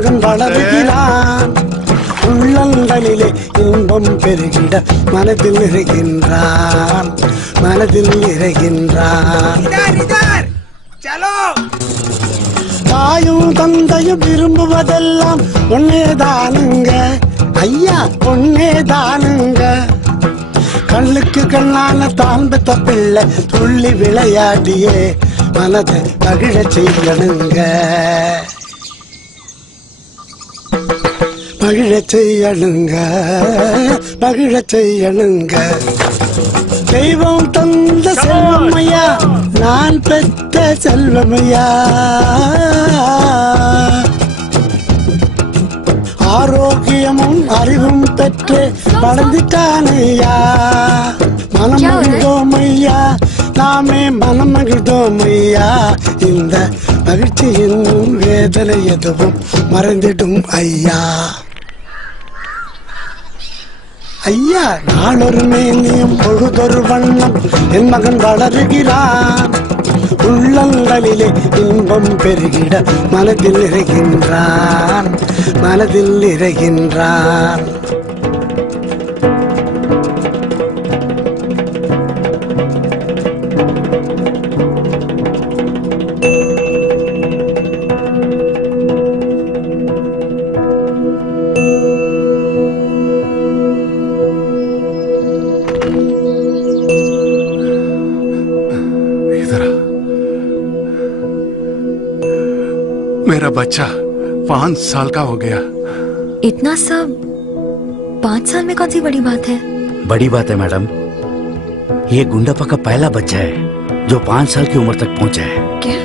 மகன் வளருகிறான். உள்ளங்களிலே இன்பம் பெருகிட மனதில் நிறைகின்றான், மனதில் நிறைகின்றான். தாயும் தந்தையும் விரும்புவதெல்லாம் ஒன்னேதானுங்க ஐயா, ஒன்னேதானுங்க. கண்ணுக்கு கண்ணான தான் பெத்த பிள்ளை துள்ளி விளையாடியே மனதை மகிழ செய்யணுங்க, மகிழ செய்யணுங்க, மகிழ செய்யணுங்க. தெய்வம் தந்த செல்வமையா, நான் பெற்ற செல்வமையா. ஆரோக்கியமும் அறிவும் பெற்று வளர்ந்துட்டானையா. மனம் மகிழ்ந்தோமையா, நாமே மனம் மகிழ்ந்தோமையா. இந்த மகிழ்ச்சியின் வேதனை எதுவும் மறந்திடும் ஐயா. ஐயா, நாளொரு மேனியும் பொழுதொரு வண்ணம் என் மகன் வளருகிறான். உள்ளங்களிலே இன்பம் பெருகிட மனதில் நிறைகின்றான், மனதில் நிறைகின்றான். मेरा बच्चा 5 साल का हो गया। इतना सब 5 साल में कौन सी बड़ी बात है? बड़ी बात है मैडम, ये गुंडापा का पहला बच्चा है जो 5 साल की उम्र तक पहुंचा है। क्या?